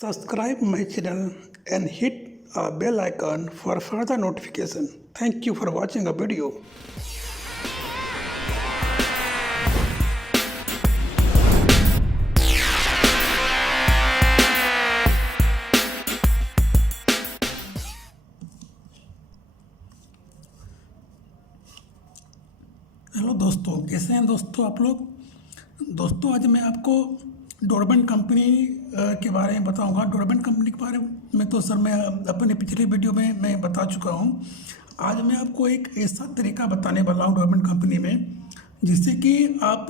Subscribe my channel and hit a bell icon for further notification. Thank you for watching a video. Hello दोस्तों, कैसे हैं दोस्तों आप लोग। दोस्तों आज मैं आपको डोरबेंट कंपनी के बारे में बताऊंगा। डोरबेंट कंपनी के बारे में तो सर मैं अपने पिछले वीडियो में मैं बता चुका हूं। आज मैं आपको एक ऐसा तरीका बताने वाला हूं डोरबेंट कंपनी में जिससे कि आप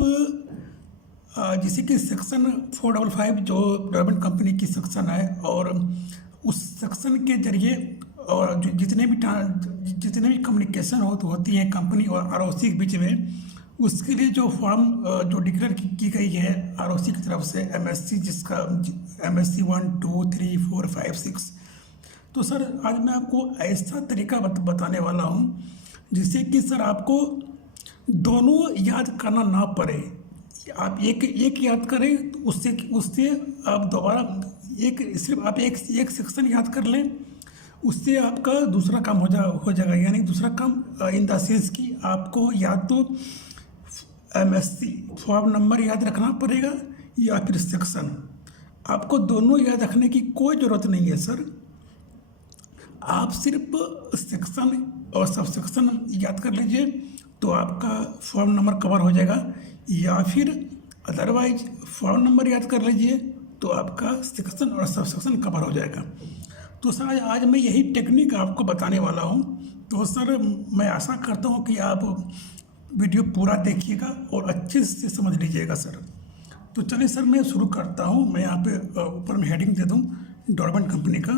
जैसे कि सेक्शन 455 जो डोरबेंट कंपनी की सेक्शन है, और उस सेक्शन के जरिए और जो जितने भी कम्युनिकेशन होती है कंपनी और आरओसी के बीच में, उसके लिए जो फॉर्म जो डिक्लेयर की गई है आरओसी की तरफ से एमएससी, जिसका एमएससी 1 2 3 4 5 6। तो सर आज मैं आपको ऐसा तरीका बताने वाला हूँ जिससे कि सर आपको दोनों याद करना ना पड़े। आप एक याद करें तो उससे आप दोबारा सिर्फ आप एक सेक्शन याद कर लें, उससे आपका दूसरा काम हो जाएगा। यानी दूसरा काम इन द सेंस कि आपको या तो एमएससी फॉर्म नंबर याद रखना पड़ेगा या फिर सेक्शन। आपको दोनों याद रखने की कोई ज़रूरत नहीं है सर। आप सिर्फ सेक्शन और सब सेक्शन याद कर लीजिए तो आपका फॉर्म नंबर कवर हो जाएगा, या फिर अदरवाइज फॉर्म नंबर याद कर लीजिए तो आपका सेक्शन और सब सेक्शन कवर हो जाएगा। तो सर आज मैं यही टेक्निक आपको बताने वाला हूँ। तो सर मैं आशा करता हूँ कि आप वीडियो पूरा देखिएगा और अच्छे से समझ लीजिएगा सर। तो चलिए सर मैं शुरू करता हूँ। मैं यहाँ पे ऊपर में हेडिंग दे दूँ डोरबेंट कंपनी का,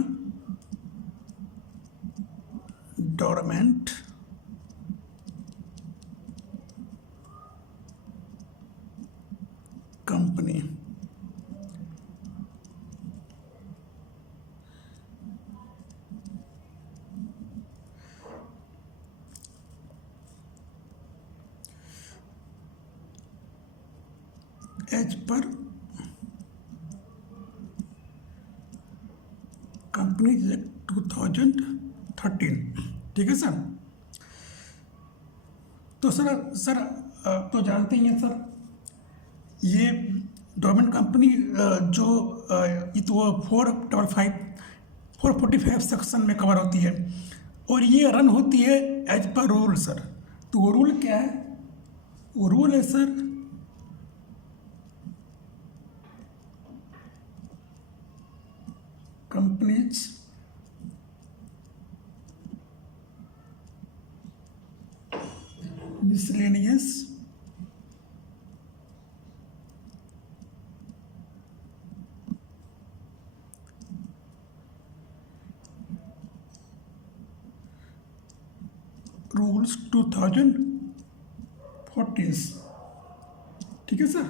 डोरबेंट company. As per company act 2013, ठीक है सर। तो सर आप तो जानते ही हैं सर, ये डोरबेंट कंपनी जो वो 445 सेक्शन में कवर होती है और ये रन होती है एज पर रूल सर। तो वो रूल क्या है? वो रूल है सर कंपनीज मिसलेनियस रूल्स 2014, ठीक है सर।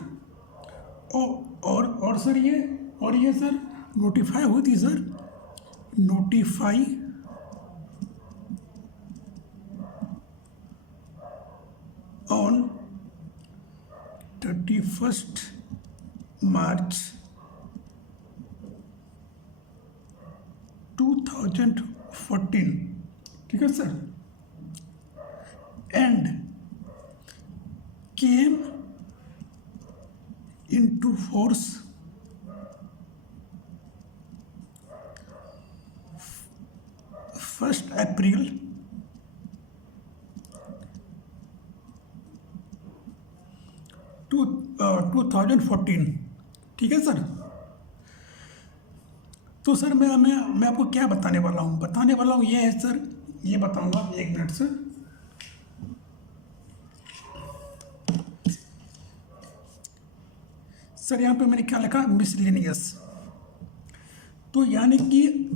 और सर ये सर नोटिफाई होती है सर, नोटिफाई ऑन 31 मार्च 2014, ठीक है sir. And came into force 1 अप्रैल 2014, ठीक है सर। तो सर मैं आपको क्या बताने वाला हूँ ये है सर, ये बताऊंगा 1 मिनट से। सर यहाँ पे मैंने क्या लिखा, मिसलेनियस। तो यानी कि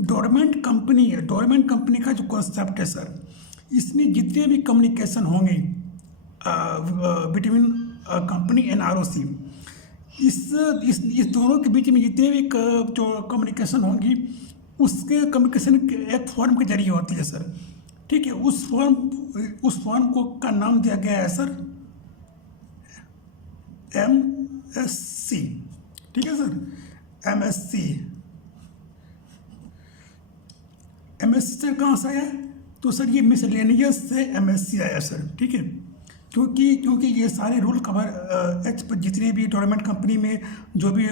डोरबेंट कंपनी का जो कॉन्सेप्ट है सर, इसमें जितने भी कम्युनिकेशन होंगे बिटवीन कंपनी एंड आरओसी, इस दोनों के बीच में जितने भी जो कम्युनिकेशन होंगी उसके कम्युनिकेशन एक फॉर्म के जरिए होती है सर, ठीक है। उस फॉर्म को का नाम दिया गया है सर एमएससी, ठीक है सर। एमएससी सर कहाँ से आया? तो सर ये मिसलेनियस से एमएससी आया सर, ठीक है। क्योंकि ये सारे रूल कवर एच पर जितने भी डोरमेंट कंपनी में जो भी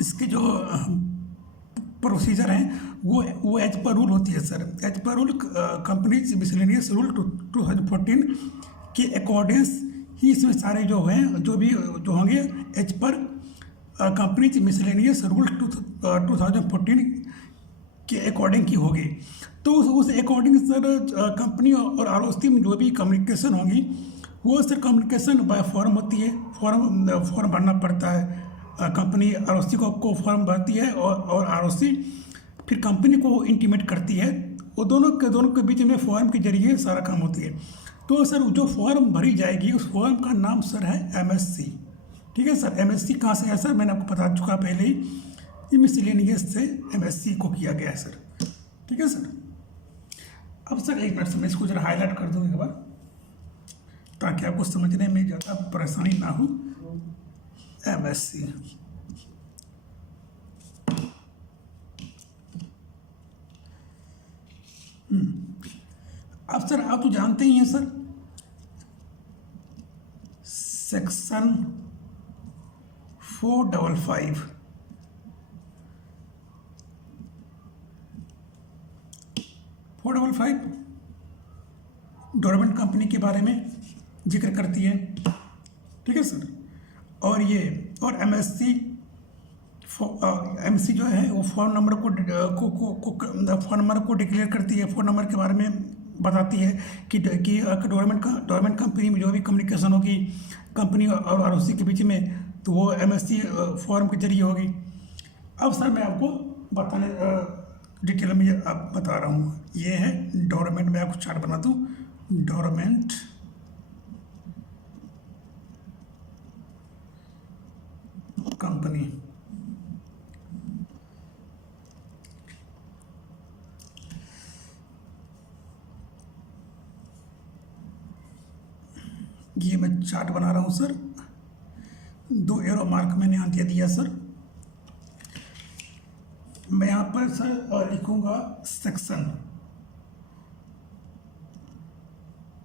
इसके जो प्रोसीजर हैं वो एज पर रूल होती है sir. As per rule companies miscellaneous rule 2014 के अकॉर्डिंग्स ही इसमें सारे जो हैं जो होंगे as per companies miscellaneous rule 2014 के अकॉर्डिंग की होगी। तो उस अकॉर्डिंग सर कंपनी और आरओसी में जो भी कम्युनिकेशन होगी वो सर कम्युनिकेशन बाय फॉर्म होती है। फॉर्म भरना पड़ता है। कंपनी आरओसी को फॉर्म भरती है और आरओसी फिर कंपनी को इंटीमेट करती है। वो दोनों के बीच में फॉर्म के जरिए सारा काम होती है। तो सर जो फॉर्म भरी जाएगी उस फॉर्म का नाम सर है एमएससी, ठीक है सर। एमएससी कहाँ से है सर? मैंने आपको बता चुका पहले ही, ये मिसलेनियस से एमएससी को किया गया है सर, ठीक है सर। अब सर एक मिनट से मैं इसको जरा हाईलाइट कर दूँ एक बार, ताकि आपको समझने में ज़्यादा परेशानी ना हो। एमएससी अब सर आप तो जानते ही हैं सर, सेक्शन 455 डोरमेंट कंपनी के बारे में जिक्र करती है, ठीक है सर। और एमएससी जो है वो फ़ोन नंबर को डिक्लेयर करती है। फ़ोन नंबर के बारे में बताती है कि डोरमेंट कंपनी में जो भी कम्युनिकेशन होगी कंपनी और आरओसी के बीच में, तो वो एमएससी फॉर्म के जरिए होगी। अब सर मैं आपको बताने डिटेल में आप बता रहा हूँ। ये है डोरमेंट, मैं आपको चार्ट बना दूँ। डोरमेंट कंपनी, ये मैं चार्ट बना रहा हूँ सर। 2 एरो मार्क मैंने यहाँ दे दिया सर। मैं यहाँ पर सर लिखूँगा सेक्शन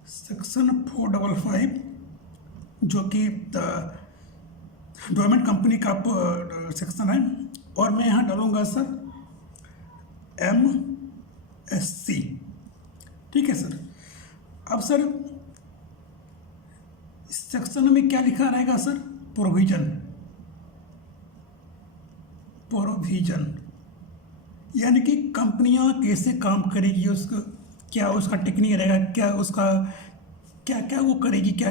455 जो कि डोरमेंट कंपनी का सेक्शन है। और मैं यहाँ डालूँगा सर एमएससी, ठीक है सर। अब सर इस सेक्शन में क्या लिखा रहेगा सर? प्रोविजन, यानी कि कंपनियां कैसे काम करेगी, उसका क्या उसका टेक्निक रहेगा, क्या उसका क्या वो करेगी, क्या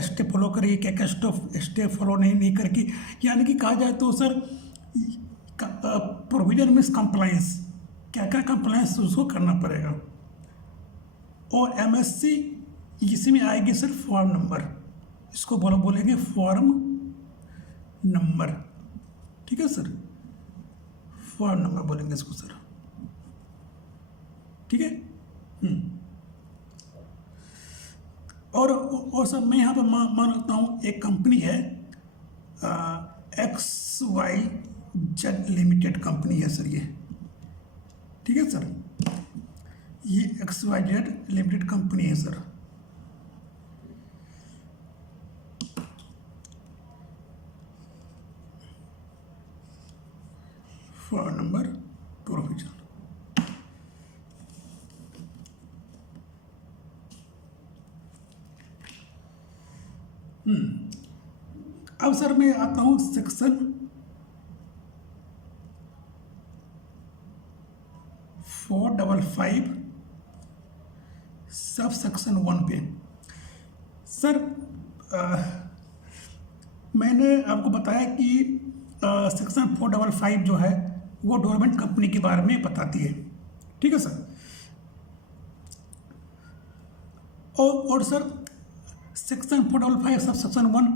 स्टेप फॉलो करेगी, क्या स्टेप फॉलो नहीं करेगी। यानी कि कहा जाए तो सर प्रोविजन मीन्स कंप्लायंस, क्या कंप्लायंस उसको करना पड़ेगा। और एमएससी इसमें आएगी सर फॉर्म नंबर, इसको बोलेंगे फॉर्म नंबर, ठीक है सर। फॉर्म नंबर बोलेंगे इसको सर, ठीक है। और सर मैं यहाँ पर मान लेता हूँ एक कंपनी है XYZ लिमिटेड कंपनी है सर ये, ठीक है सर। ये XYZ लिमिटेड कंपनी है सर। फॉर्म नंबर प्रोविजन, अब सर मैं आता हूँ सेक्शन 455 सब सेक्शन 1 पे। सर मैंने आपको बताया कि सेक्शन 455 जो है वो डोरमेंट कंपनी के बारे में बताती है, ठीक है सर। और सर सेक्शन 455 सब सेक्शन 1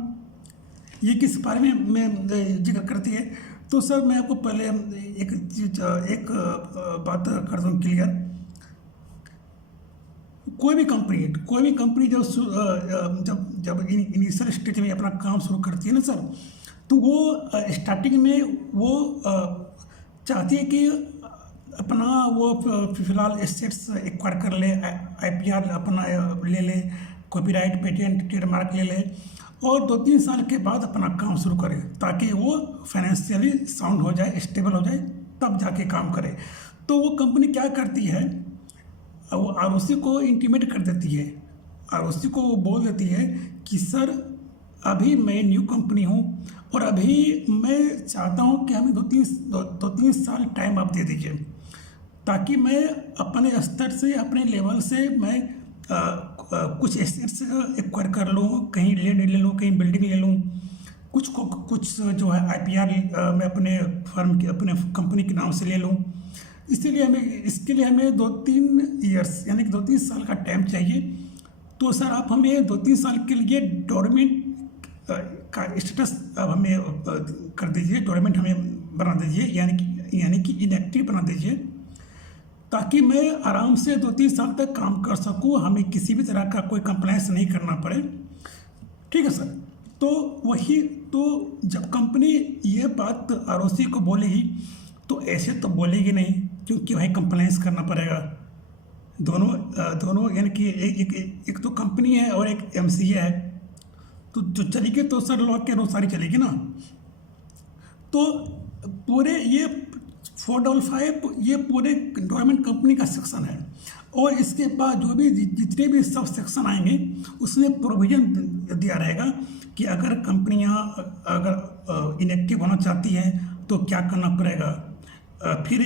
ये किस बारे में जिक्र करती है? तो सर मैं आपको पहले एक बात कर दूँ क्लियर। कोई भी कंपनी जब जब इनिशियल स्टेज में अपना काम शुरू करती है ना सर, तो वो स्टार्टिंग में वो चाहती है कि अपना वो फिलहाल एसेट्स एक्वायर कर ले, आईपीआर अपना ले ले, कॉपीराइट पेटेंट ट्रेडमार्क ले ले, और 2-3 साल के बाद अपना काम शुरू करे, ताकि वो फाइनेंशियली साउंड हो जाए, स्टेबल हो जाए, तब जाके काम करे। तो वो कंपनी क्या करती है, वो आरओसी को इंटीमेट कर देती है, आरओसी को वो बोल देती है कि सर अभी मैं न्यू कंपनी हूँ और अभी मैं चाहता हूँ कि हमें 2-3 साल टाइम आप दे दीजिए, ताकि मैं अपने स्तर से, अपने लेवल से मैं कुछ एसेट्स एक्वायर कर लूँ, कहीं लैंड ले लूँ, कहीं बिल्डिंग ले लूँ, कुछ जो है आईपीआर मैं अपने फर्म के, अपने कंपनी के नाम से ले लूँ। इसके लिए हमें 2-3 ईयर्स यानी कि 2-3 साल का टाइम चाहिए। तो सर आप हमें 2-3 साल के लिए डोरमेंट का स्टेटस अब हमें कर दीजिए, डोरमेंट हमें बना दीजिए, यानी कि इनएक्टिव बना दीजिए, ताकि मैं आराम से 2-3 साल तक काम कर सकूं, हमें किसी भी तरह का कोई कंप्लायंस नहीं करना पड़े। ठीक है सर। तो जब कंपनी ये बात आरओसी को बोलेगी, तो ऐसे तो बोलेगी नहीं, क्योंकि भाई कंप्लायंस करना पड़ेगा। दोनों यानी कि एक तो कंपनी है और एक एमसीए है, तो जो चलेगी तो सर लॉ के अनुसार ही चलेगी ना। तो पूरे ये 455 ये पूरे गवर्नमेंट कंपनी का सेक्शन है, और इसके बाद जो भी जितने भी सब सेक्शन आएंगे उसमें प्रोविज़न दिया रहेगा कि अगर कंपनियां अगर इनएक्टिव होना चाहती हैं तो क्या करना पड़ेगा, फिर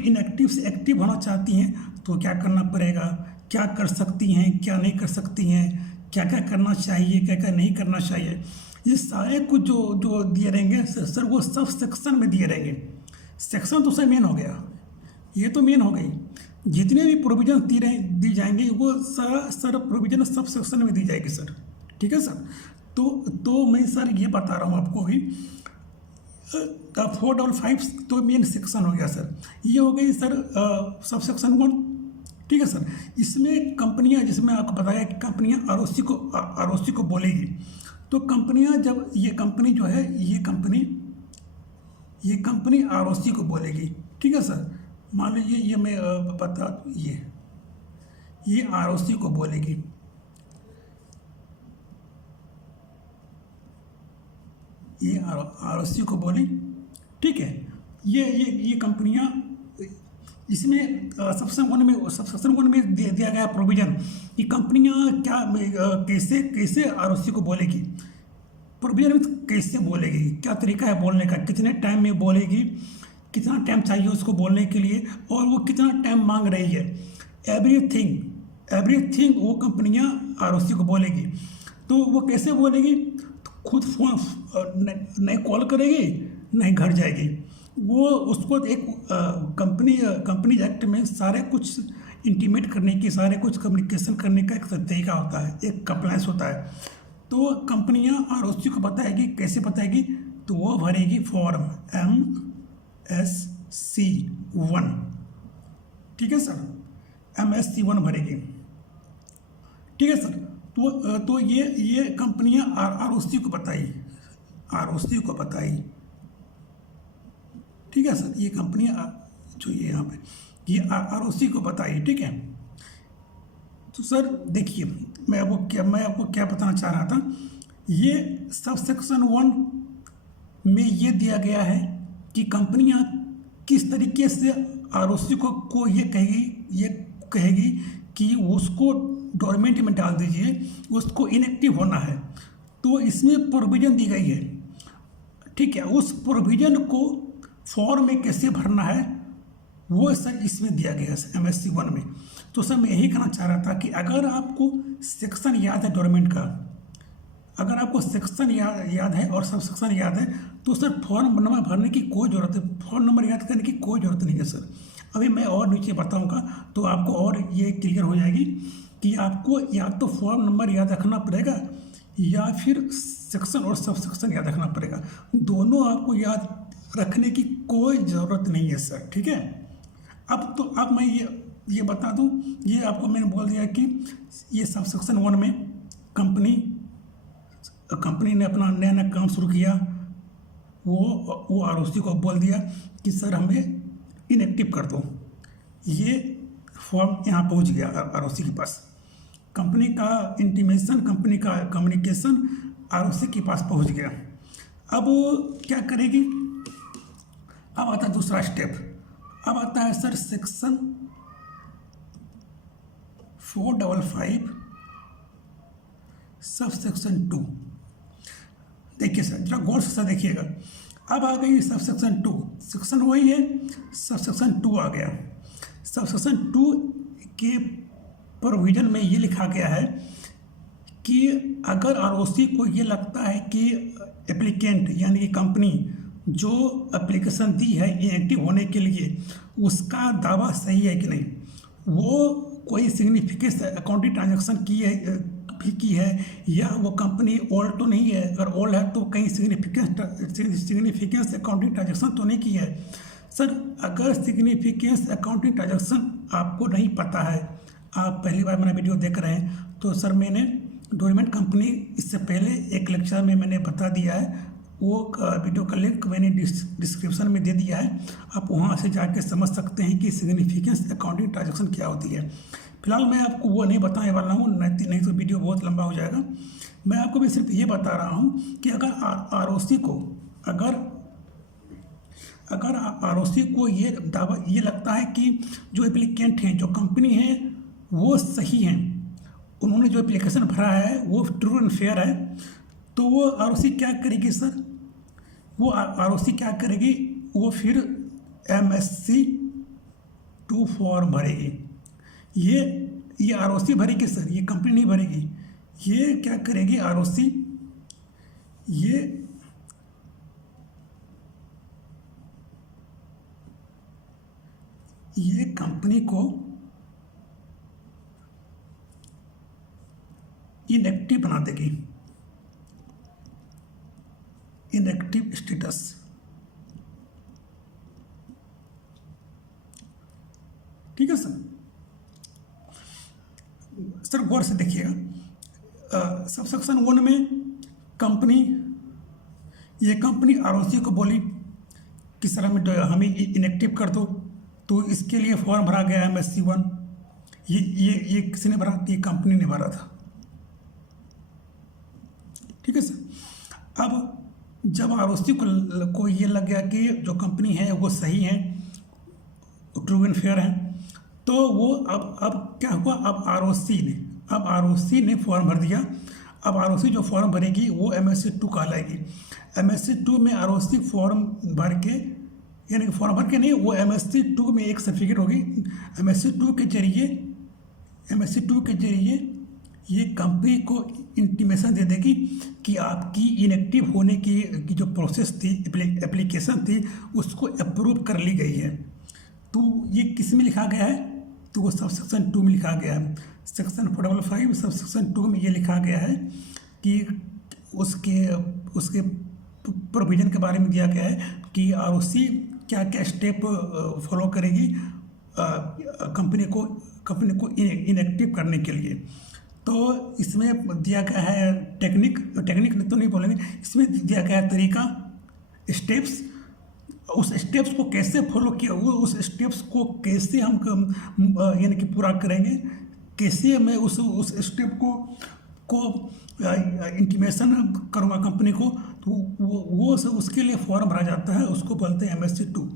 इनएक्टिव से एक्टिव होना चाहती हैं तो क्या करना पड़ेगा, क्या कर सकती हैं, क्या नहीं कर सकती हैं, क्या क्या करना चाहिए, क्या क्या नहीं करना चाहिए, ये सारे कुछ जो दिए रहेंगे सर, वो सब सेक्शन में दिए रहेंगे। सेक्शन तो सर मेन हो गया, ये तो मेन हो गई। जितने भी प्रोविजन दी जाएंगे वो सारा प्रोविजन सब सेक्शन में दी जाएगी सर। ठीक है सर। तो मैं सर ये बता रहा हूँ आपको भी, 455 तो मेन सेक्शन हो गया सर, ये हो गई सर सब सेक्शन 1। ठीक है सर। इसमें कंपनियां, जिसमें आपको बताया कि कंपनियां आरओसी को बोलेगी, तो कंपनियां जब ये कंपनी जो है ये कंपनी आरओसी को बोलेगी। ठीक है सर। मान लीजिए ये मैं बता, ये आरओसी को बोलेगी, ये आरओसी को बोली। ठीक है। ये कंपनियां, इसमें सेक्शन 1 में दिया गया प्रोविजन कि कंपनियां क्या कैसे आरओसी को बोलेगी, प्रोविजन में कैसे बोलेगी, क्या तरीका है बोलने का, कितने टाइम में बोलेगी, कितना टाइम चाहिए उसको बोलने के लिए, और वो कितना टाइम मांग रही है, एवरीथिंग वो कंपनियां आरओसी को बोलेगी। तो वो कैसे बोलेगी, खुद फोन नहीं कॉल करेगी, नहीं घर जाएगी, वो उसको एक कंपनी एक्ट में सारे कुछ इंटीमेट करने की, सारे कुछ कम्युनिकेशन करने का एक तरीका होता है, एक कंप्लायंस होता है। तो कंपनियां आरओसी को बताएगी, कैसे बताएगी, तो वो भरेगी फॉर्म MSC1। ठीक है सर, MSC1 भरेगी। ठीक है सर। तो ये कंपनियां आरओसी को बताई। ठीक है सर। ये कंपनियां जो ये यहाँ पे ये आरओसी को बताई। ठीक है। तो सर देखिए, मैं आपको क्या बताना चाह रहा था, ये सब सेक्शन 1 में ये दिया गया है कि कंपनियां किस तरीके से आरओसी को ये कहेगी कि उसको डोरमेंट में डाल दीजिए, उसको इनएक्टिव होना है। तो इसमें प्रोविजन दी गई है। ठीक है। उस प्रोविजन को फॉर्म में कैसे भरना है वो सर इसमें दिया गया है MSC 1 में। तो सर मैं यही कहना चाह रहा था कि अगर आपको सेक्शन याद है डोरमेंट का, अगर आपको सेक्शन याद है और सब सेक्शन याद है, तो सर फॉर्म नंबर भरने की कोई ज़रूरत है, फॉर्म नंबर याद करने की कोई ज़रूरत नहीं है सर। अभी मैं और नीचे बताऊंगा तो आपको और ये क्लियर हो जाएगी कि आपको या तो फॉर्म नंबर याद रखना पड़ेगा या फिर सेक्शन और सब सेक्शन याद रखना पड़ेगा। दोनों आपको याद रखने की कोई ज़रूरत नहीं है सर। ठीक है। अब मैं ये ये बता दूं, ये आपको मैंने बोल दिया कि ये सब सेक्शन 1 में कंपनी ने अपना नया नया काम शुरू किया, वो आरओसी को बोल दिया कि सर हमें इनएक्टिव कर दो। ये फॉर्म यहाँ पहुँच गया आरओसी के पास, कंपनी का इंटीमेशन, कंपनी का कम्युनिकेशन आरओसी के पास पहुँच गया। अब क्या करेगी, अब आता है दूसरा स्टेप, अब आता है सर सेक्शन 455 सब सेक्शन 2। देखिए सर, जरा गौर से देखिएगा, अब आ गई सब सेक्शन 2, सेक्शन वही है, सब सेक्शन 2 आ गया। सब सेक्शन 2 के प्रोविजन में ये लिखा गया है कि अगर आरओसी को ये लगता है कि एप्लीकेंट यानी कि कंपनी जो एप्लीकेशन दी है इनएक्टिव होने के लिए उसका दावा सही है कि नहीं, वो कोई सिग्निफिकेंस अकाउंटिंग ट्रांजैक्शन की है या वो कंपनी ओल्ड तो नहीं है, अगर ओल्ड है तो कहीं सिग्निफिकेंस अकाउंटिंग ट्रांजैक्शन तो नहीं की है। सर अगर सिग्निफिकेंस अकाउंटिंग ट्रांजैक्शन आपको नहीं पता है, आप पहली बार मेरा वीडियो देख रहे हैं, तो सर मैंने डोरमेंट कंपनी इससे पहले एक लेक्चर में मैंने बता दिया है, वो वीडियो का लिंक मैंने डिस्क्रिप्शन में दे दिया है, आप वहाँ से जाके समझ सकते हैं कि सिग्निफिकेंस अकाउंटिंग ट्रांजैक्शन क्या होती है। फिलहाल मैं आपको वो नहीं बताने वाला हूँ, नहीं तो वीडियो बहुत लंबा हो जाएगा। मैं आपको भी सिर्फ ये बता रहा हूँ कि अगर आरओसी को अगर आरओसी को ये दावा ये लगता है कि जो एप्लीकेंट हैं, जो कंपनी है वो सही हैं, उन्होंने जो एप्लीकेशन भरा है वो ट्रू एंड फेयर है, तो वो आरओसी क्या करेगी सर, वो आरओसी क्या करेगी, वो फिर MSC 2 फॉर्म भरेगी। ये आरओसी भरेगी सर, ये कंपनी नहीं भरेगी। ये क्या करेगी आरओसी, ये कंपनी को इनएक्टिव बना देगी, इनएक्टिव स्टेटस। ठीक है सर, गौर से देखिएगा, सब सेक्शन 1 में ये कंपनी आरओसी को बोली कि सर हमें इनएक्टिव कर दो, तो इसके लिए फॉर्म भरा गया MSC 1। ये किसने भरा, ये कंपनी ने भरा था। ठीक है सर, अब जब आरओसी को ये लग गया कि जो कंपनी है वो सही है, ट्रू एंड फेयर है, तो वो अब क्या हुआ, अब आरओसी ने फॉर्म भर दिया। अब आरओसी जो फॉर्म भरेगी वो MSC 2 कहलाएगी। MSC 2 में आरओसी फॉर्म भर के, यानी कि फॉर्म भर के नहीं, वो MSC 2 में एक सर्टिफिकेट होगी। MSC 2 के जरिए ये कंपनी को इंटीमेशन दे देगी कि आपकी इनएक्टिव होने की जो प्रोसेस थी, एप्लीकेशन थी, उसको अप्रूव कर ली गई है। तो ये किस में लिखा गया है, तो वो सब सेक्शन 2 में लिखा गया है। सेक्शन 455 सब सेक्शन 2 में ये लिखा गया है कि उसके प्रोविजन के बारे में दिया गया है कि आरओसी क्या क्या स्टेप फॉलो करेगी कंपनी को इनएक्टिव करने के लिए। तो इसमें दिया गया है टेक्निक तो नहीं बोलेंगे, इसमें दिया गया है तरीका, स्टेप्स। उस स्टेप्स को कैसे फॉलो किया, उस स्टेप्स को कैसे हम यानी कि पूरा करेंगे, कैसे मैं उस स्टेप को इंटीमेशन करूँगा कंपनी को, तो वो उसके लिए फॉर्म भरा जाता है, उसको बोलते हैं MSC 2।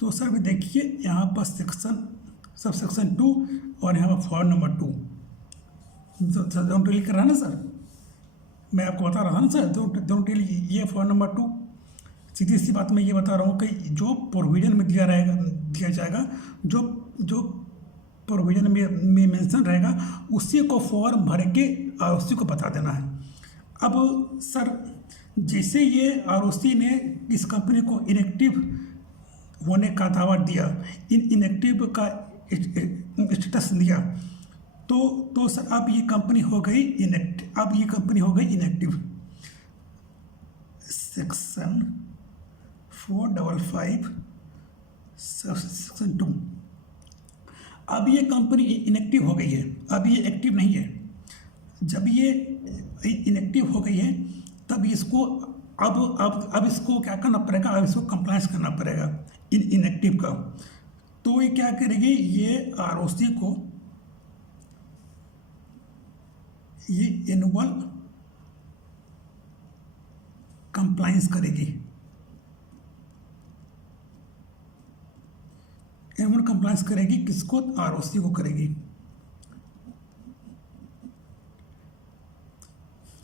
तो सर भी देखिए यहाँ पर सब सेक्शन 2 और यहाँ पर फॉर्म नंबर 2 डोंट टेल कर रहा है ना सर, मैं आपको बता रहा था ना सर, डोंट टेल, ये फॉर्म नंबर 2। सीधी सी बात मैं ये बता रहा हूँ कि जो प्रोविजन में दिया जाएगा, जो प्रोविजन में मेंशन रहेगा, उसी को फॉर्म भर के आरओसी को बता देना है। अब सर जैसे ये आरओसी ने इस कंपनी को इनएक्टिव होने का दावा दिया, इनएक्टिव का स्टेटस दिया, तो सर अब ये कंपनी हो गई इनएक्टिव। Section 455 section 2। अब ये कंपनी इनएक्टिव हो गई है, अब ये एक्टिव नहीं है। जब ये इनएक्टिव हो गई है तब इसको अब इसको क्या करना पड़ेगा, अब इसको कंप्लायंस करना पड़ेगा इनएक्टिव का। तो ये क्या करेगी, ये आरओसी को ये एनुअल कंप्लायंस करेगी, एनुअल कंप्लायंस करेगी। किसको, आरओसी को करेगी।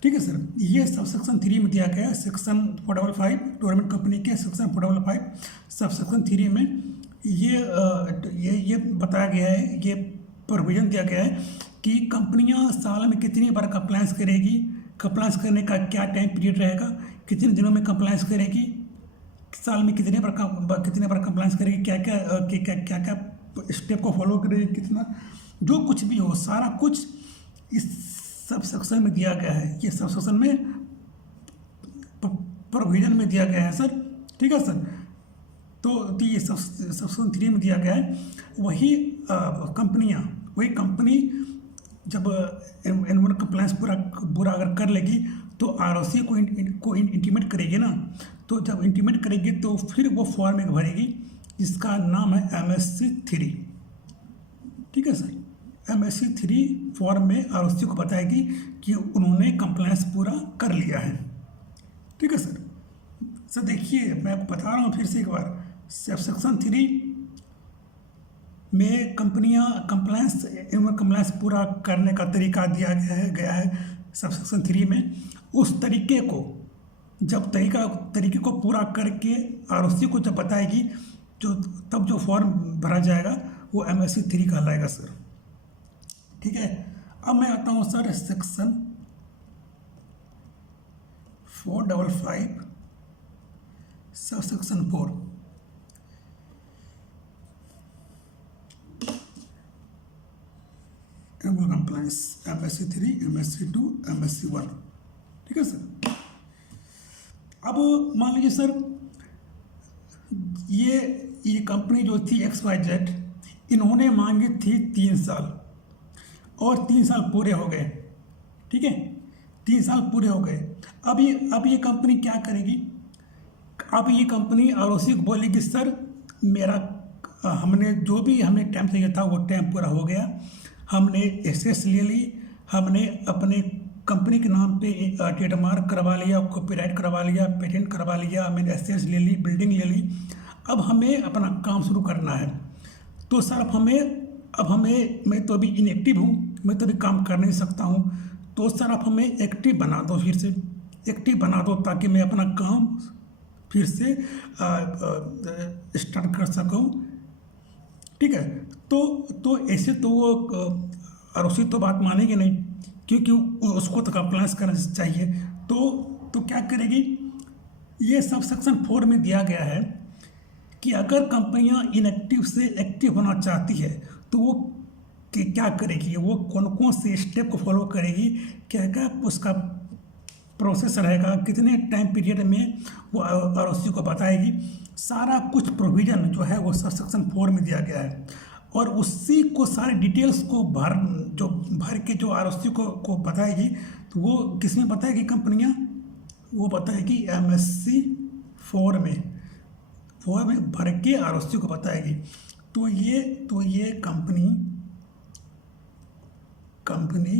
ठीक है सर, ये सब सेक्शन 3 में दिया गया है। सेक्शन 455 डोरमेंट कंपनी के सेक्शन 455 सब सेक्शन 3 में ये बताया गया है, ये प्रोविजन दिया गया है कि कंपनियां साल में कितनी बार कंप्लायंस करेगी, कंप्लायंस करने का क्या टाइम पीरियड रहेगा, कितने दिनों में कंप्लायंस करेगी, साल में कितने बार कंप्लायंस करेगी, क्या क्या स्टेप को फॉलो करेगी, कितना जो कुछ भी हो सारा कुछ इस सब सेक्शन में दिया गया है। ये सब सेक्शन में प्रोविजन में दिया गया है सर। ठीक है सर, तो ये सब सेक्शन 3 में दिया गया है। वही कंपनी जब एनुअल कंप्लायंस पूरा अगर कर लेगी तो आरओसी को इंटीमेट करेगी ना। तो जब इंटीमेट करेगी तो फिर वो फॉर्म एक भरेगी जिसका नाम है MSC 3। ठीक है सर, MSC 3 फॉर्म में आरओसी को बताएगी कि उन्होंने कंप्लायंस पूरा कर लिया है। ठीक है सर देखिए मैं बता रहा हूँ फिर से एक बार, सेक्शन 3 में कंपनियां कंप्लायंस पूरा करने का तरीका दिया गया है सब सेक्शन 3 में। उस तरीके को तरीके को पूरा करके आरओसी को जब बताएगी तब जो फॉर्म भरा जाएगा वो MSC 3 कहलाएगा सर। ठीक है, अब मैं आता हूँ sir section 455 sub section 4। Annual compliance MSC 3, MSC 2, MSC 1। ठीक है सर, अब मान लीजिए सर ये कंपनी जो थी XYZ, इन्होंने मांगी थी 3 साल और 3 साल पूरे हो गए। ठीक है, 3 साल पूरे हो गए। अब ये कंपनी क्या करेगी, अब ये कंपनी आरओसी को बोलेगी सर मेरा हमने टाइम चाहिए था वो टाइम पूरा हो गया, हमने एसेस ले ली, हमने अपने कंपनी के नाम पे ट्रेडमार्क करवा लिया, कॉपीराइट करवा लिया, पेटेंट करवा लिया, हमने एसेस ले ली, बिल्डिंग ले ली, अब हमें अपना काम शुरू करना है। तो सर अब हमें मैं तो अभी इनएक्टिव हूँ, मैं तो अभी काम कर नहीं सकता हूँ, तो सर आप हमें एक्टिव बना दो, फिर से एक्टिव बना दो ताकि मैं अपना काम फिर से स्टार्ट कर सकूँ। ठीक है, तो ऐसे तो वो आरओसी तो बात मानेगी नहीं, क्योंकि उसको तो कंप्लायंस करना चाहिए। तो क्या करेगी, ये सब सेक्शन 4 में दिया गया है कि अगर कंपनियां इनएक्टिव से एक्टिव होना चाहती है तो वो क्या करेगी, वो कौन से स्टेप को फॉलो करेगी, क्या उसका प्रोसेस रहेगा, कितने टाइम पीरियड में वो आरओसी को बताएगी। सारा कुछ प्रोविज़न जो है वो सब सेक्शन 4 में दिया गया है, और उसी को सारे डिटेल्स को भर के जो आरओसी को बताएगी, तो वो किस में बताएगी कंपनियां, वो बताएगी MSC 4 में भर के आरओसी को बताएगी। तो ये कंपनी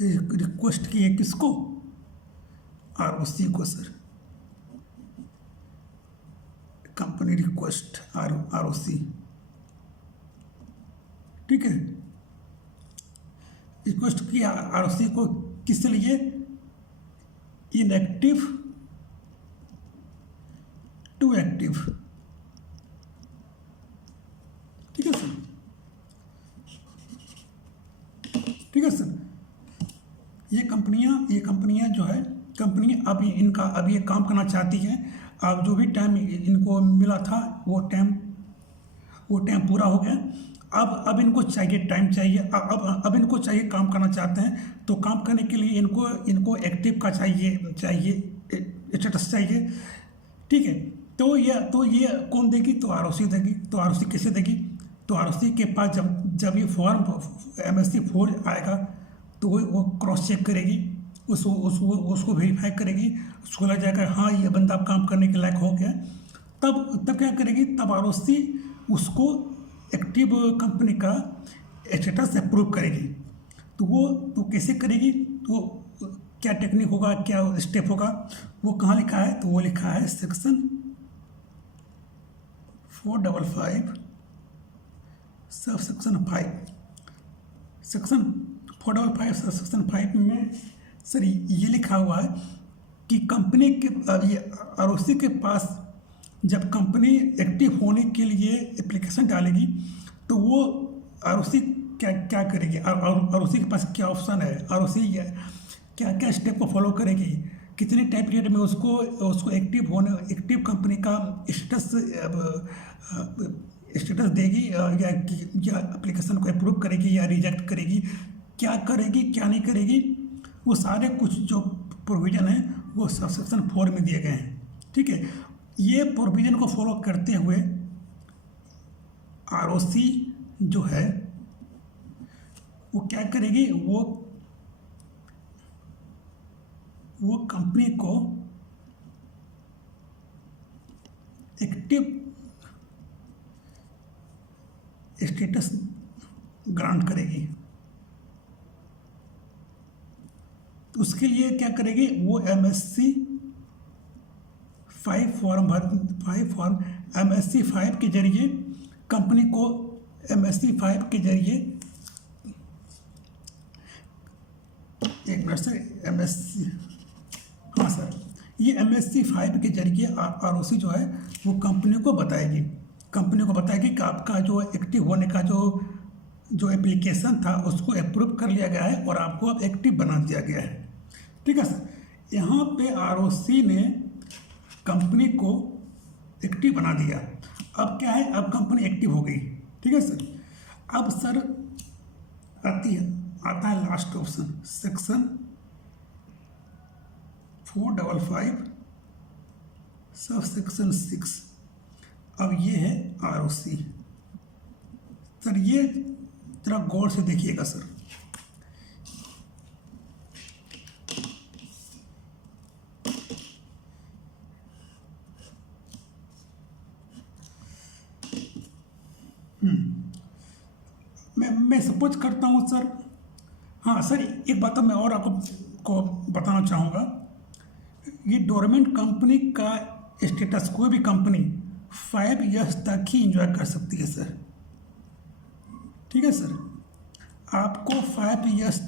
रिक्वेस्ट की है किसको, आरओसी को सर। कंपनी रिक्वेस्ट आरओसी, ठीक है, रिक्वेस्ट की आरओसी को किस लिए, इनएक्टिव टू एक्टिव। ठीक है सर, ठीक है सर। ये कंपनियां जो है, अब ये काम करना चाहती हैं। अब जो भी टाइम इनको मिला था वो टाइम पूरा हो गया। अब इनको चाहिए टाइम चाहिए, अब इनको चाहिए, काम करना चाहते हैं। तो काम करने के लिए इनको एक्टिव का चाहिए स्टेटस चाहिए। ठीक है, तो ये कौन देगी, तो आरओसी देगी। तो आरओसी कैसे देगी, तो आरओसी के पास जब जब ये फॉर्म MSc 4 आएगा तो वो क्रॉस चेक करेगी, उसको वेरीफाई करेगी, उसको लग जाएगा हाँ ये बंदा अब काम करने के लायक हो गया, तब क्या करेगी, तब आरओसी उसको एक्टिव कंपनी का स्टेटस अप्रूव करेगी। तो कैसे करेगी, तो क्या टेक्निक होगा, क्या स्टेप होगा, वो कहाँ लिखा है, तो वो लिखा है section 455 sub section 5। Section 455 sub section 5 में सर ये लिखा हुआ है कि कंपनी के आरओसी के पास जब कंपनी एक्टिव होने के लिए एप्लीकेशन डालेगी तो वो आरओसी क्या करेगी, आरओसी के पास क्या ऑप्शन है, आरओसी क्या स्टेप को फॉलो करेगी, कितने टाइम पीरियड में उसको एक्टिव कंपनी का स्टेटस देगी या एप्लीकेशन को अप्रूव करेगी या रिजेक्ट करेगी, क्या करेगी क्या नहीं करेगी, वो सारे कुछ जो प्रोविज़न है वो सब सेक्शन 4 में दिए गए हैं। ठीक है, ये प्रोविज़न को फॉलो करते हुए आरओसी जो है वो क्या करेगी, वो कंपनी को एक्टिव स्टेटस ग्रांट करेगी। उसके लिए क्या करेगी, वो MSc 5 फॉर्म MSc 5 के जरिए कंपनी को MSc 5 के जरिए एक मिनट से MSc, हाँ सर, ये MSc 5 के जरिए आरओसी जो है वो कंपनी को बताएगी कि आपका जो एक्टिव होने का जो एप्लीकेशन था उसको अप्रूव कर लिया गया है और आपको अब एक्टिव बना दिया गया है। ठीक है सर, यहाँ पे आरओसी ने कंपनी को एक्टिव बना दिया। अब क्या है, अब कंपनी एक्टिव हो गई। ठीक है सर, अब सर आता है last option section 455 sub section 6। अब ये है आरओसी। सर ये जरा गौर से देखिएगा सर, मैं सपोज करता हूँ सर, हाँ सर एक बात मैं और आपको बताना चाहूँगा, ये डोरमेंट कंपनी का स्टेटस कोई भी कंपनी 5 ईयर्स तक ही एंजॉय कर सकती है सर। ठीक है सर, आपको 5 ईयर्स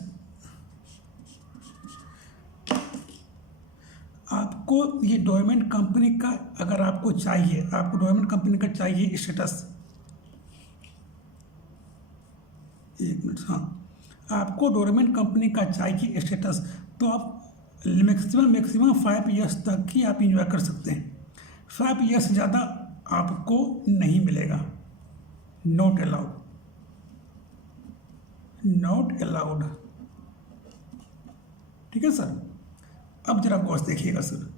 आपको ये डोरमेंट कंपनी का अगर आपको डोरमेंट कंपनी का चाहिए स्टेटस, एक मिनट, हाँ, आपको डोरमेंट कंपनी का चाहिए स्टेटस तो आप मैक्सिमम 5 ईयर्स तक ही आप इंजॉय कर सकते हैं। 5 ईयर्स से ज़्यादा आपको नहीं मिलेगा, नॉट अलाउड। ठीक है सर, अब जरा गौर से देखिएगा सर,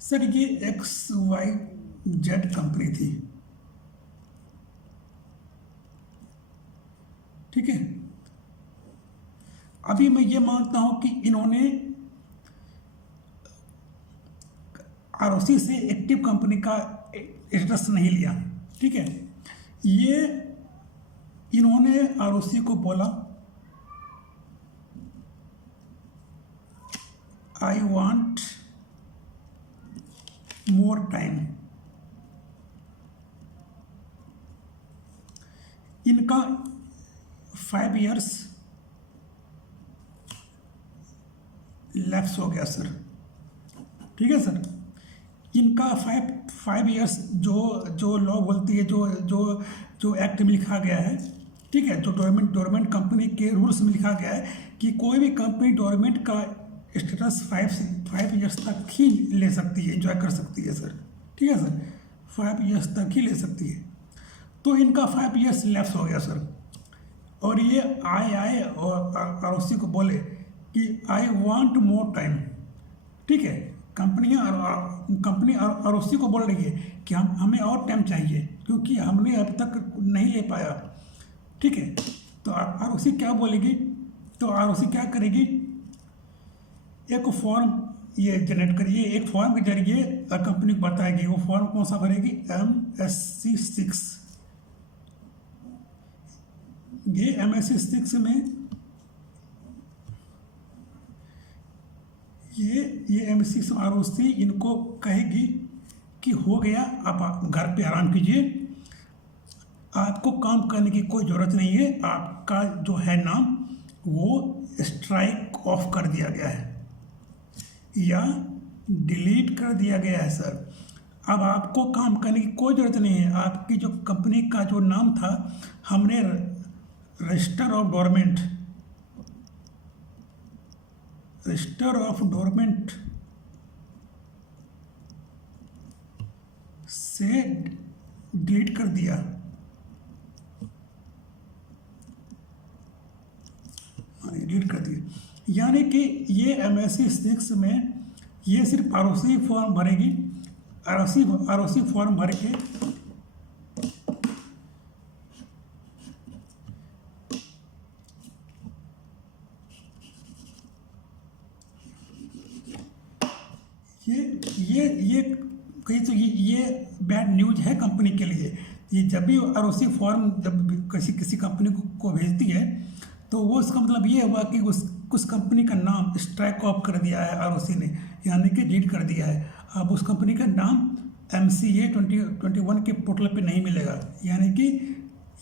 सर ये XYZ कंपनी थी। ठीक है, अभी मैं ये मानता हूं कि इन्होंने आरओसी से एक्टिव कंपनी का स्टेटस नहीं लिया। ठीक है, ये इन्होंने आरओसी को बोला आई वांट मोर टाइम। इनका 5 ईयर्स लैप्स हो गया सर। ठीक है सर, इनका 5 ईयर्स जो लॉ बोलती है, जो एक्ट में लिखा गया है, ठीक है, जो डोरमेंट कंपनी के रूल्स में लिखा गया है कि कोई भी कंपनी डोरमेंट का स्टेटस 5 ईयर्स तक ही ले सकती है, एंजॉय कर सकती है सर। ठीक है सर, 5 ईयर्स तक ही ले सकती है। तो इनका 5 ईयर्स लैप्स हो गया सर, और ये आए और आरओसी को बोले कि आई वांट मोर टाइम, ठीक है। कंपनी और उसी को बोल रही है कि हमें और टाइम चाहिए क्योंकि हमने अब तक नहीं ले पाया, ठीक है। तो और उसी क्या बोलेगी, तो और उसी क्या करेगी, एक फॉर्म ये जनरेट करिए, एक फॉर्म के जरिए कंपनी को बताएगी। वो फॉर्म कौन सा भरेगी, MSC6। ये MSC6 में ये MSC ROC इनको कहेगी कि हो गया, आप घर पे आराम कीजिए, आपको काम करने की कोई ज़रूरत नहीं है, आपका जो है नाम वो स्ट्राइक ऑफ कर दिया गया है या डिलीट कर दिया गया है सर। अब आपको काम करने की कोई ज़रूरत नहीं है। आपकी जो कंपनी का जो नाम था, हमने रजिस्टर ऑफ डोरमेंट से डिलीट कर दिया। डिलीट कर दिया यानी कि ये MSC6 में ये सिर्फ ROC फॉर्म भरेगी, ROC फॉर्म भर के ये कहीं तो ये बैड न्यूज है कंपनी के लिए। ये जब भी ROC फॉर्म जब किसी कंपनी को भेजती है तो वो उसका मतलब ये हुआ कि उस कंपनी का नाम स्ट्राइक ऑफ कर दिया है ROC ने, यानी कि डिलीट कर दिया है। अब उस कंपनी का नाम MCA 2021 के पोर्टल पे नहीं मिलेगा, यानी कि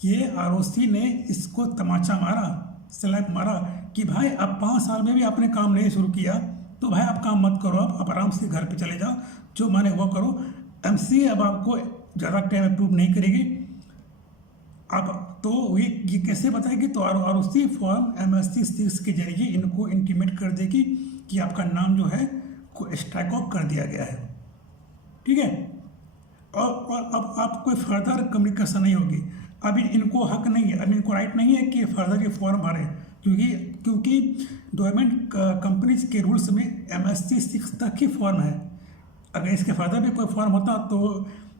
ये ROC ने इसको तमाचा मारा, स्लैप मारा कि भाई अब 5 साल में भी आपने काम नहीं शुरू किया तो भाई आप काम मत करो, आप आराम से घर पे चले जाओ, जो माने वो करो। MCA अब आपको ज़्यादा टाइम अप्रूव नहीं करेगी। अब तो ये कैसे बताएगी, तो ROC फॉर्म MSC6 के जरिए इनको इंटीमेट कर देगी कि आपका नाम जो है को स्ट्राइक ऑफ कर दिया गया है, ठीक है। और अब आप कोई फर्दर कम्युनिकेशन नहीं होगी। अभी इनको हक नहीं है, अभी इनको राइट नहीं है कि फर्दर ये फॉर्म भरें, क्योंकि गवर्नमेंट कंपनीज के रूल्स में MSC6 तक ही फॉर्म है। अगर इसके फर्दर भी कोई फॉर्म होता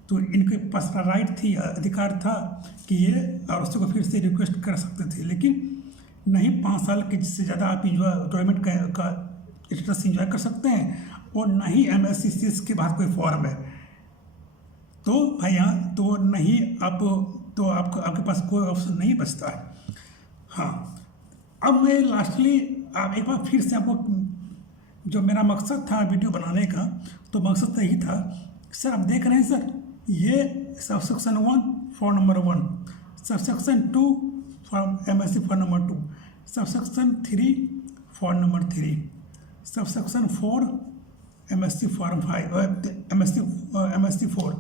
तो इनके पास राइट थी, अधिकार था कि ये ROC को फिर से रिक्वेस्ट कर सकते थे, लेकिन नहीं। 5 साल के से ज़्यादा आप गवर्नमेंट का स्टेटस इंजॉय कर सकते हैं और ना ही MSC6 के बाद कोई फॉर्म है। तो भाई यहाँ तो नहीं, आप तो आपके पास कोई ऑप्शन नहीं बचता है। हाँ, अब मैं लास्टली आप एक बार फिर से आपको, जो मेरा मकसद था वीडियो बनाने का, तो मकसद तो यही था सर। आप देख रहे हैं सर, ये subsection 1 form number 1, subsection 2 form MSC form number 2, subsection 3 form number 3, subsection 4 MSC form 5, MSC 4,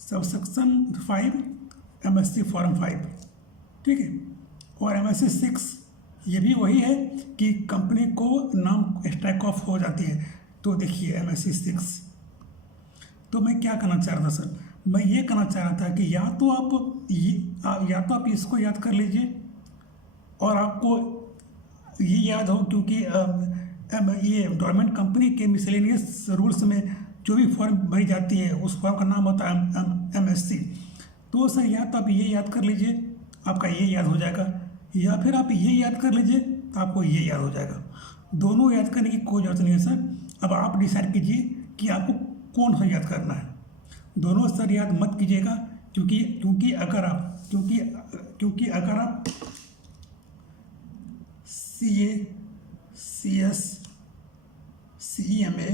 subsection 5 MSC form 5, ठीक है। और MSC 6 ये भी वही है कि कंपनी को नाम स्ट्राइक ऑफ हो जाती है। तो देखिए MSC 6, तो मैं क्या कहना चाह रहा था सर, मैं ये कहना चाह रहा था कि या तो आप इसको याद कर लीजिए और आपको ये याद हो, क्योंकि ये गवर्नमेंट कंपनी के मिसलेनियस रूल्स में जो भी फॉर्म भरी जाती है उस फॉर्म का नाम होता है MSC। तो सर या तो आप ये याद कर लीजिए, आपका ये याद हो जाएगा, या फिर आप ये याद कर लीजिए तो आपको ये याद हो जाएगा। दोनों याद करने की कोई ज़रूरत नहीं है सर। अब आप डिसाइड कीजिए कि आपको कौन सा याद करना है। दोनों सर याद मत कीजिएगा, क्योंकि अगर आप CA, CS, CMA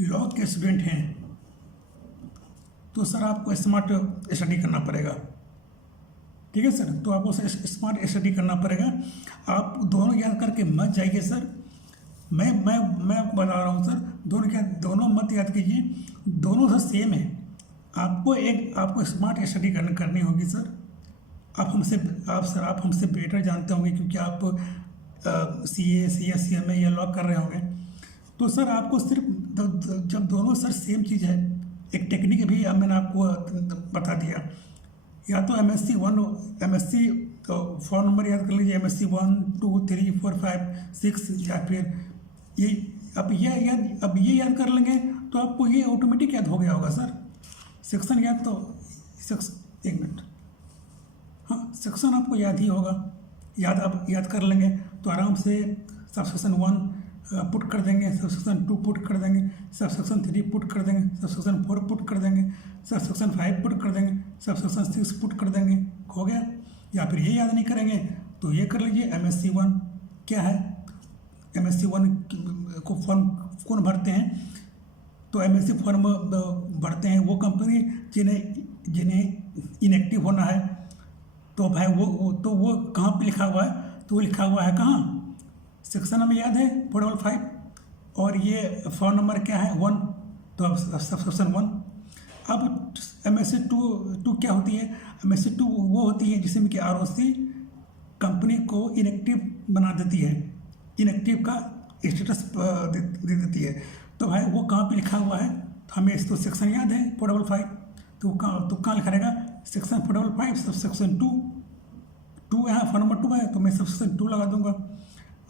लॉ के स्टूडेंट हैं तो सर आपको स्मार्ट स्टडी करना पड़ेगा, ठीक है सर। तो आपको स्मार्ट स्टडी करना पड़ेगा। आप दोनों याद करके मत जाइए सर। मैं आपको बता रहा हूँ सर, दोनों मत याद कीजिए, दोनों सर सेम है। आपको स्मार्ट स्टडी करनी होगी सर। आप हमसे बेटर जानते होंगे, क्योंकि आप CA, CS, CMA या लॉ कर रहे होंगे। तो सर आपको सिर्फ जब दोनों सर सेम चीज़ है, एक टेक्निक भी अब मैंने आपको बता दिया। या तो MSC तो फ़ोन नंबर याद कर लीजिए, MSC 1 2 3 4 5 6, या फिर ये अब ये याद कर लेंगे तो आपको ये ऑटोमेटिक याद हो गया होगा सर। सेक्शन याद तो एक मिनट, हाँ सेक्शन आपको याद ही होगा, आप याद कर लेंगे तो आराम से सबसेक्शन 1 पुट कर देंगे, सबसेक्शन 2 पुट कर देंगे, सबसेक्शन 3 पुट कर देंगे, सबसेक्शन 4 पुट कर देंगे, सबसेक्शन 5 पुट कर देंगे, सबसेक्शन 6 पुट कर देंगे, हो गया। या फिर ये याद नहीं करेंगे तो ये कर लीजिए, MSC 1 क्या है, MSC 1 को फॉर्म कौन भरते हैं, तो MSC फॉर्म भरते हैं वो कंपनी जिन्हें इनएक्टिव होना है। तो भाई वो कहाँ पे लिखा हुआ है, तो वो लिखा हुआ है कहाँ, सेक्शन हमें याद है 455, और ये फ़ोन नंबर क्या है 1, तो अब सेक्शन 1। अब MSC 2 क्या होती है, MSC 2 वो होती है जिसमें कि ROC कंपनी को इनएक्टिव बना देती है, इनएक्टिव का स्टेटस दे देती है। तो भाई वो कहाँ पे लिखा हुआ है, तो हमें इसको सेक्शन याद है 455, तो कहाँ लिखा रहेगा, सेक्शन 455 सब सेक्शन 2 यहाँ फ़ोन नंबर 2 है तो मैं सबसेक्शन 2 लगा दूंगा।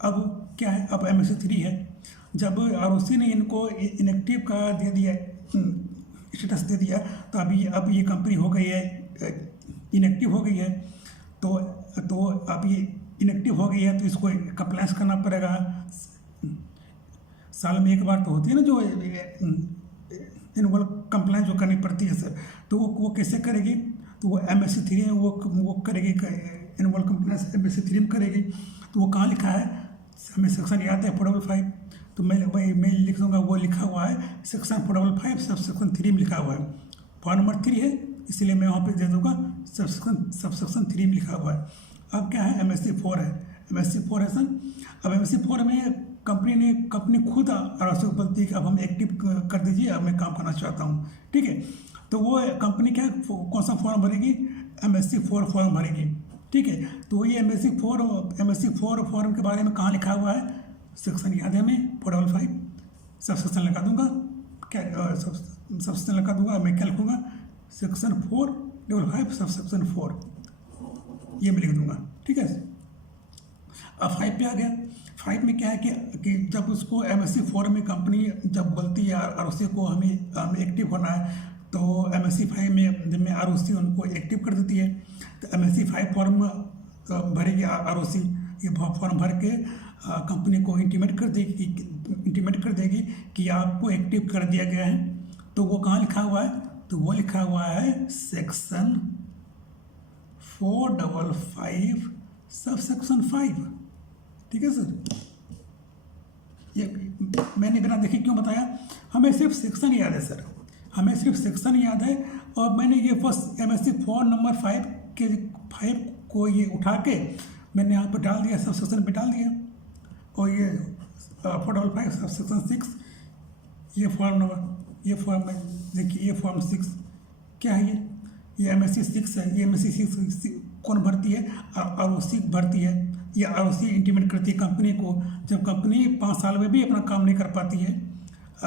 अब क्या है, अब MSC 3 है, जब ROC ने इनको इनएक्टिव का दे दिया, स्टेटस दे दिया, तो अब ये कंपनी हो गई है इनएक्टिव हो गई है, तो अब ये इनएक्टिव हो गई है तो इसको कंप्लायंस करना पड़ेगा। साल में एक बार तो होती है ना जो इनवॉल कंप्लायंस जो करनी पड़ती है सर, तो वो कैसे करेगी, तो वो MSC 3 में वो करेगी, इनवॉल कंप्लायंस MSC 3 में करेगी। तो वो कहाँ लिखा है, हमें सेक्शन याद है 455, तो मैं लिख दूँगा, वो लिखा हुआ है सेक्शन 455 सब सेक्शन 3 में लिखा हुआ है, फ़ोन नंबर 3 है इसलिए मैं वहाँ पे दे दूँगा सब सेक्शन 3 में लिखा हुआ है। अब क्या है, MSC 4 है, MSC 4 है सर। अब MSC 4 में कंपनी खुद ROC को बोलती है कि अब हम एक्टिव कर दीजिए, अब मैं काम करना चाहता हूँ, ठीक है। तो वो कंपनी क्या कौन सा फॉर्म भरेगी, MSC 4 फॉर्म भरेगी, ठीक है। तो ये MSC 4 फॉर्म के बारे में कहाँ लिखा हुआ है, सेक्शन याद है हमें 455, सब सेक्शन लगा दूंगा, क्या सब सेक्शन लगा दूंगा, मैं क्या लिखूँगा, सेक्शन 455 सब सेक्शन 4, ये मैं लिख दूंगा, ठीक है। अब 5 पे आ गया। 5 में क्या है कि जब उसको MSC 4 में कंपनी जब बोलती है ROC को हमें एक्टिव होना है, तो MSC 5 में ROC उनको एक्टिव कर देती है। तो MSC 5 फॉर्म भरेगी ROC, ये फॉर्म भर के कंपनी को इंटीमेट कर देगी कि आपको एक्टिव कर दिया गया है। तो वो कहाँ लिखा हुआ है, तो वो लिखा हुआ है सेक्शन 455 सब सेक्शन 5, ठीक है सर। ये मैंने बिना देखे क्यों बताया, हमें सिर्फ सेक्शन याद है सर, हमें सिर्फ सेक्शन याद है, और मैंने ये फर्स्ट MSC 4 नंबर 5 को ये उठा के मैंने यहाँ पर डाल दिया, सब सेक्शन पे डाल दिया, और ये 455 सब सेक्शन 6, ये फॉर्म नंबर, ये फॉर्म में देखिए, ये फॉर्म 6 क्या है, ये MSC 6 है। ये MSC 6 कौन भरती है, ROC भरती है। ये ROC इंटीमेट करती है कंपनी को, जब कंपनी 5 साल में भी अपना काम नहीं कर पाती है,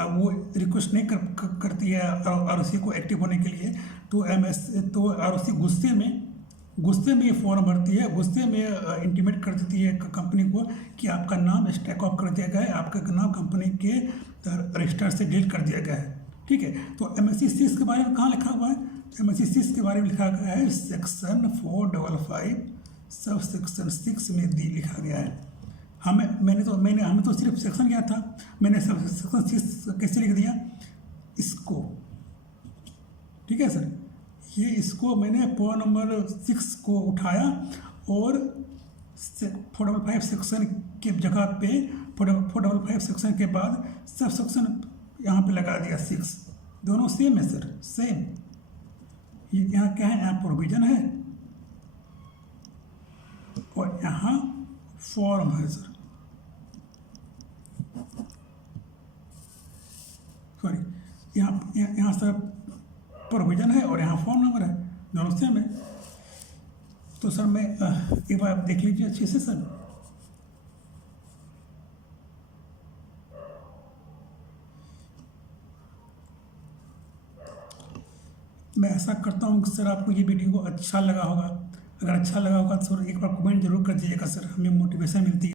वो रिक्वेस्ट नहीं करती है ROC को एक्टिव होने के लिए, तो ROC गुस्से में ये फॉर्म भरती है, गुस्से में इंटीमेट कर देती है कंपनी को कि आपका नाम स्टैक ऑफ कर दिया गया है, आपका नाम कंपनी के रजिस्टर से डिलीट कर दिया गया है, ठीक है। तो MSC 6 के बारे में कहाँ लिखा हुआ है, MSC 6 के बारे में लिखा गया है सेक्शन 455 सब सेक्शन 6 में लिखा गया है। हमें तो सिर्फ सेक्शन गया था, मैंने सब सेक्शन 6 कैसे लिख दिया इसको, ठीक है सर। ये इसको मैंने फॉर्म नंबर 6 को उठाया और 455 सेक्शन के जगह पे 455 सेक्शन के बाद सब सेक्शन यहाँ पे लगा दिया 6, दोनों सेम है सर, सेम। ये यहाँ क्या है, यहाँ प्रोविजन है और यहाँ फॉर्म है सर, सॉरी यहाँ सर प्रोविजन है और यहाँ फॉर्म नंबर है, दोनों सेम है। तो सर मैं एक बार आप देख लीजिए अच्छे से सर। मैं ऐसा करता हूँ कि सर आपको ये वीडियो अच्छा लगा होगा, अगर अच्छा लगा होगा तो एक बार कमेंट जरूर कर दीजिएगा सर, हमें मोटिवेशन मिलती है।